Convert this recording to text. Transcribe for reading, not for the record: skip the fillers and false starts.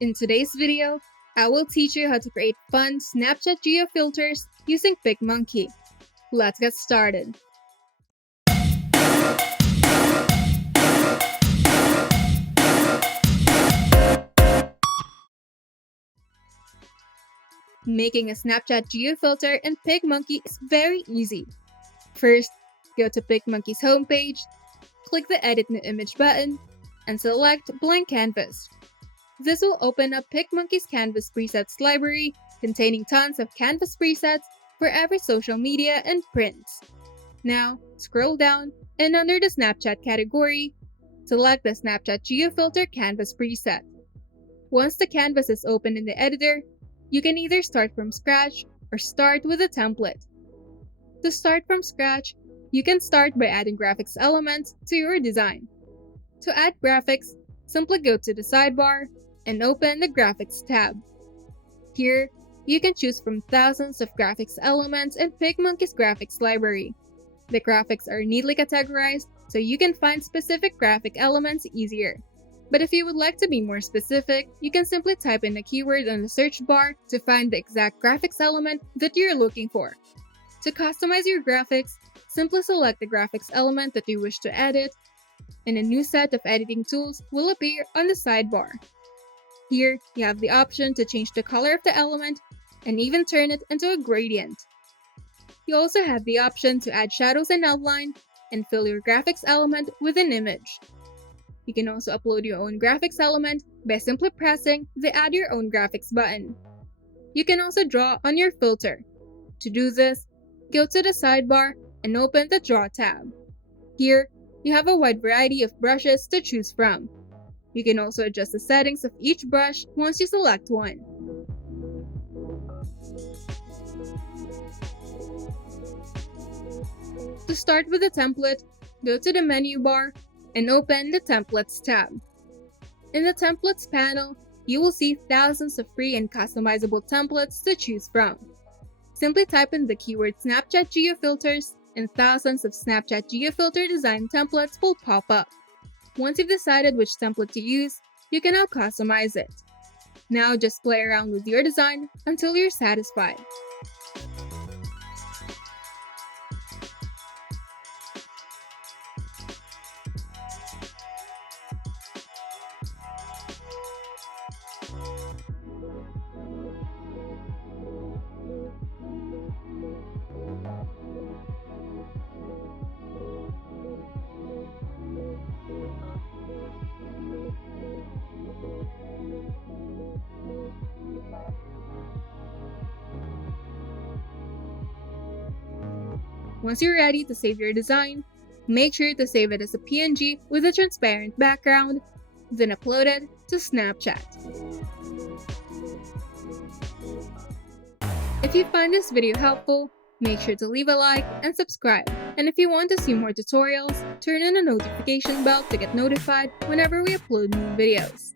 In today's video, I will teach you how to create fun Snapchat geofilters using PicMonkey. Let's get started. Making a Snapchat geofilter in PicMonkey is very easy. First, go to PicMonkey's homepage, click the Edit New Image button, and select Blank Canvas. This will open up PicMonkey's Canvas presets library containing tons of canvas presets for every social media and prints. Now, scroll down and under the Snapchat category, select the Snapchat Geofilter Canvas preset. Once the canvas is open in the editor, you can either start from scratch or start with a template. To start from scratch, you can start by adding graphics elements to your design. To add graphics, simply go to the sidebar and open the Graphics tab. Here, you can choose from thousands of graphics elements in PicMonkey's graphics library. The graphics are neatly categorized, so you can find specific graphic elements easier. But if you would like to be more specific, you can simply type in a keyword on the search bar to find the exact graphics element that you're looking for. To customize your graphics, simply select the graphics element that you wish to edit, and a new set of editing tools will appear on the sidebar. Here, you have the option to change the color of the element and even turn it into a gradient. You also have the option to add shadows and outline and fill your graphics element with an image. You can also upload your own graphics element by simply pressing the Add Your Own Graphics button. You can also draw on your filter. To do this, go to the sidebar and open the Draw tab. Here, you have a wide variety of brushes to choose from. You can also adjust the settings of each brush once you select one. To start with the template, go to the menu bar and open the Templates tab. In the Templates panel, you will see thousands of free and customizable templates to choose from. Simply type in the keyword Snapchat Geofilters and thousands of Snapchat Geofilter design templates will pop up. Once you've decided which template to use, you can now customize it. Now just play around with your design until you're satisfied. Once you're ready to save your design, make sure to save it as a PNG with a transparent background, then upload it to Snapchat. If you find this video helpful, make sure to leave a like and subscribe. And if you want to see more tutorials, turn on the notification bell to get notified whenever we upload new videos.